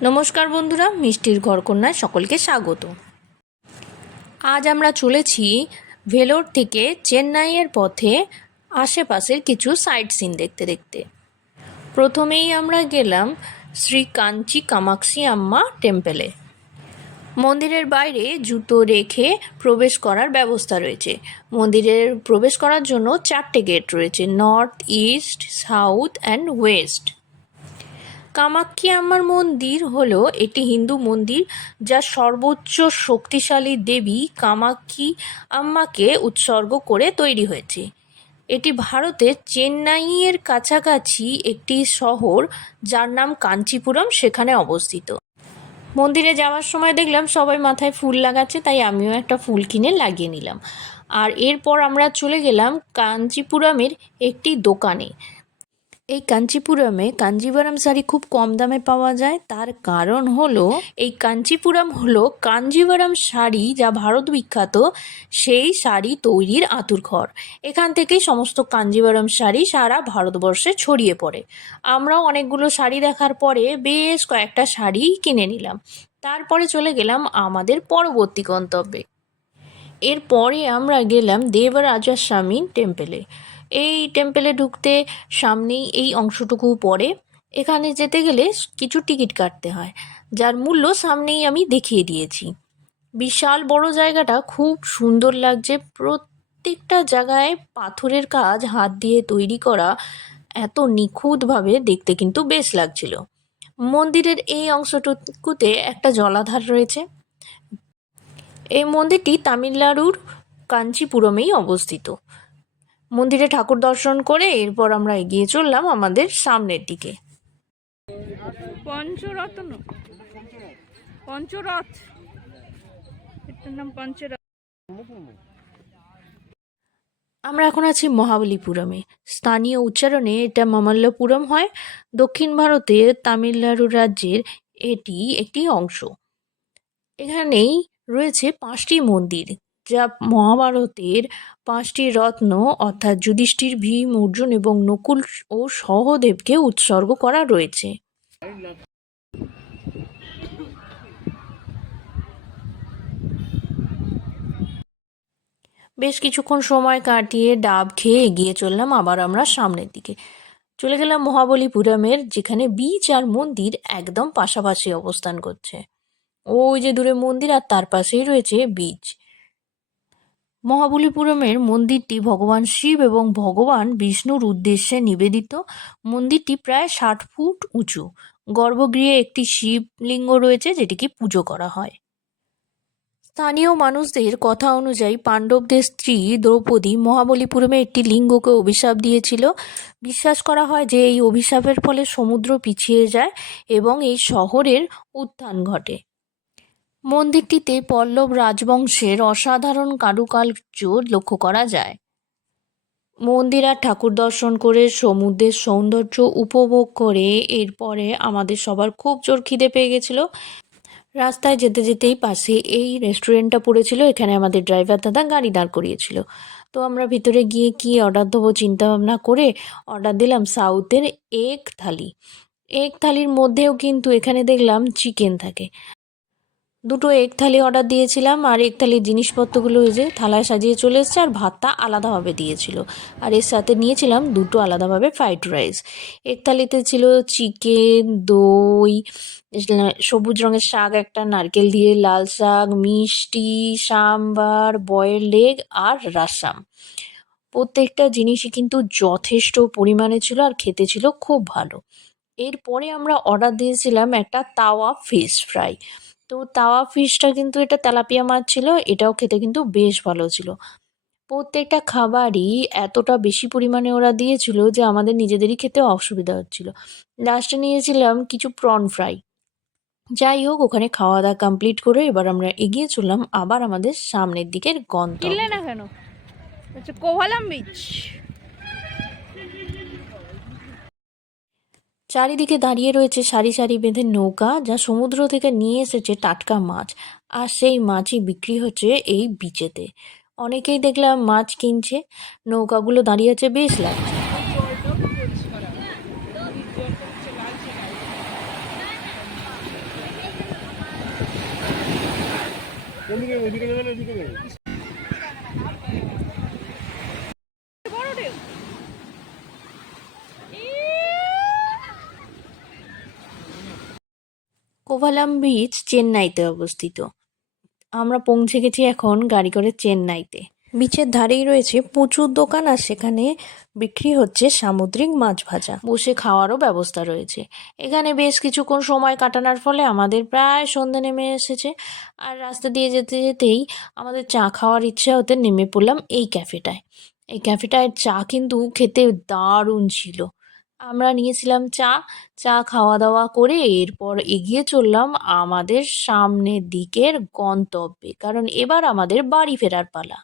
নমস্কার বন্ধুরা, মিষ্টির ঘরকন্যায় সকলকে স্বাগত। আজ আমরা চলেছি ভেলোর থেকে চেন্নাইয়ের পথে আশেপাশের কিছু সাইট সিন দেখতে দেখতে। প্রথমেই আমরা গেলাম শ্রী কাঞ্চি কামাক্ষী আম্মা টেম্পলে। মন্দিরের বাইরে জুতো রেখে প্রবেশ করার ব্যবস্থা রয়েছে। মন্দিরের প্রবেশ করার জন্য 4টে গেট রয়েছে, north, east, south and West. Kamakshi আম্মার মন্দির হলো একটি হিন্দু মন্দির যা সর্বোচ্চ শক্তিশালী দেবী কামাক্ষী আম্মাকে উৎসর্গ করে তৈরি হয়েছে। এটি ভারতের চেন্নাইয়ের কাছাকাছি একটি শহর যার নাম কাঞ্চিপুরম, সেখানে অবস্থিত। মন্দিরে যাওয়ার সময় দেখলাম সবাই মাথায় ফুল লাগাচ্ছে, তাই আমিও একটা ফুল কিনে লাগিয়ে নিলাম। আর এরপর আমরা চলে গেলাম কাঞ্চিপুরমের একটি দোকানে। এই কাঞ্চিপুরমে কাঞ্জিভারাম শাড়ি খুব কম দামে পাওয়া যায়। তার কারণ হলো এই কাঞ্চিপুরম হলো কাঞ্জিভারাম শাড়ি যা ভারত বিখ্যাত, সেই শাড়ি তৈরির আঁতুড়ঘর। এখান থেকেই সমস্ত কাঞ্জিভারাম শাড়ি সারা ভারতবর্ষে ছড়িয়ে পড়ে। আমরাও অনেকগুলো শাড়ি দেখার পরে বেশ কয়েকটা শাড়ি কিনে নিলাম। তারপরে চলে গেলাম আমাদের পরবর্তী গন্তব্যে। এরপরে আমরা গেলাম দেবরাজা স্বামী টেম্পলে। এই টেম্পলে ঢুকতে সামনেই এই অংশটুকু পড়ে। এখানে যেতে গেলে কিছু টিকিট কাটতে হয়, যার মূল্য সামনেই আমি দেখিয়ে দিয়েছি। বিশাল বড় জায়গাটা খুব সুন্দর লাগছে। প্রত্যেকটা জায়গায় পাথরের কাজ হাত দিয়ে তৈরি করা, এত নিখুঁতভাবে দেখতে কিন্তু বেশ লাগছিল। মন্দিরের এই অংশটুকুতে একটা জলাধার রয়েছে। এই মন্দিরটি তামিলনাড়ুর কাঞ্চিপুরমেই অবস্থিত। মন্দিরে ঠাকুর দর্শন করে এরপর আমরা এগিয়ে চললাম আমাদের সামনের দিকে। আমরা এখন আছি মহাবলীপুরমে। স্থানীয় উচ্চারণে এটা মামাল্লাপুরম হয়। দক্ষিণ ভারতের তামিলনাড়ু রাজ্যের এটি একটি অংশ। এখানেই রয়েছে 5টি মন্দির, যা মহাভারতের 5টি রত্ন অর্থাৎ যুধিষ্ঠির, ভীম, অর্জুন এবং নকুল ও সহদেবকে উৎসর্গ করা রয়েছে। বেশ কিছুক্ষণ সময় কাটিয়ে ডাব খেয়ে এগিয়ে চললাম আবার আমরা সামনের দিকে। চলে গেলাম মহাবলীপুরমের, যেখানে বীচ আর মন্দির একদম পাশাপাশি অবস্থান করছে। ওই যে দূরে মন্দির আর তার পাশেই রয়েছে বীচ। মহাবলীপুরমের মন্দিরটি ভগবান শিব এবং ভগবান বিষ্ণুর উদ্দেশ্যে নিবেদিত। মন্দিরটি প্রায় 60 ফুট উঁচু। গর্ভগৃহে একটি শিবলিঙ্গ রয়েছে, যেটিকে পুজো করা হয়। স্থানীয় মানুষদের কথা অনুযায়ী পাণ্ডবদের স্ত্রী দ্রৌপদী মহাবলীপুরমে একটি লিঙ্গকে অভিশাপ দিয়েছিল। বিশ্বাস করা হয় যে এই অভিশাপের ফলে সমুদ্র পিছিয়ে যায় এবং এই শহরের উত্থান ঘটে। মন্দিরটিতে পল্লব রাজবংশের অসাধারণ কারুকার্য লক্ষ্য করা যায়। মন্দির আর ঠাকুর দর্শন করে সমুদ্রের সৌন্দর্য উপভোগ করে এরপরে আমাদের সবার খুব জোর খিদে পেয়ে গেছিলো। রাস্তায় যেতে যেতেই পাশে এই রেস্টুরেন্টটা পড়েছিল, এখানে আমাদের ড্রাইভার দাদা গাড়ি দাঁড় করিয়েছিল। তো আমরা ভিতরে গিয়ে কি অর্ডার দেবো চিন্তা ভাবনা করে অর্ডার দিলাম সাউথের এগ থালি। এগ থালির মধ্যেও কিন্তু এখানে দেখলাম চিকেন থাকে। 2টো এগ থালি অর্ডার দিয়েছিলাম, আর এগ থালির জিনিসপত্রগুলো ওই যে থালায় সাজিয়ে চলে এসছে, আর ভাতটা আলাদাভাবে দিয়েছিল। আর এর সাথে নিয়েছিলাম 2টো আলাদাভাবে ফ্রাইড রাইস। এগ থালিতে ছিল চিকেন, দই, সবুজ রঙের শাক একটা, নারকেল দিয়ে লাল শাক, মিষ্টি, সাম্বার, বয়েলড এগ আর রাসাম। প্রত্যেকটা জিনিসই কিন্তু যথেষ্ট পরিমাণে ছিল আর খেতে ছিল খুব ভালো। এরপরে আমরা অর্ডার দিয়েছিলাম একটা তাওয়া ফিশ ফ্রাই। তো তাওয়া ফিশটা কিন্তু এটা তেলাপিয়া মাছ ছিল, এটাও খেতে কিন্তু বেশ ভালো ছিল। প্রত্যেকটা খাবারই এতটা বেশি পরিমাণে ওরা দিয়েছিল যে আমাদের নিজেদেরই খেতে অসুবিধা হচ্ছিল। লাস্টে নিয়েছিলাম কিছু প্রন ফ্রাই। যাই হোক, ওখানে খাওয়া দাওয়া কমপ্লিট করে এবার আমরা এগিয়ে চললাম আবার আমাদের সামনের দিকের গন্তব্যে। না কেন কোভালাম বিচ। চারিদিকে দাঁড়িয়ে রয়েছে সারি সারি বেঁধে নৌকা, যা সমুদ্র থেকে নিয়ে এসেছে টাটকা মাছ, আর সেই মাছই বিক্রি হচ্ছে এই বিচেতে। অনেকেই দেখলাম মাছ কিনছে। নৌকাগুলো দাঁড়িয়ে আছে, বেশ লাগছে। বড় ঢেউ। কোভালাম বিচ চেন্নাইতে অবস্থিত। আমরা পৌঁছে গেছি এখন গাড়ি করে চেন্নাইতে। বিচের ধারেই রয়েছে প্রচুর দোকান, আর সেখানে বিক্রি হচ্ছে সামুদ্রিক মাছ ভাজা, বসে খাওয়ারও ব্যবস্থা রয়েছে। এখানে বেশ কিছুক্ষণ সময় কাটানোর ফলে আমাদের প্রায় সন্ধে নেমে এসেছে, আর রাস্তা দিয়ে যেতে যেতেই আমাদের চা খাওয়ার ইচ্ছা হতে নেমে পড়লাম এই ক্যাফেটায়। এই ক্যাফেটায় চা কিন্তু খেতে দারুণ ছিল। আমরা নিয়েছিলাম চা। চা খাওয়া দাওয়া করে এরপর এগিয়ে চললাম আমাদের সামনের দিকের গন্তব্যে, কারণ এবার আমাদের বাড়ি ফেরার পালা।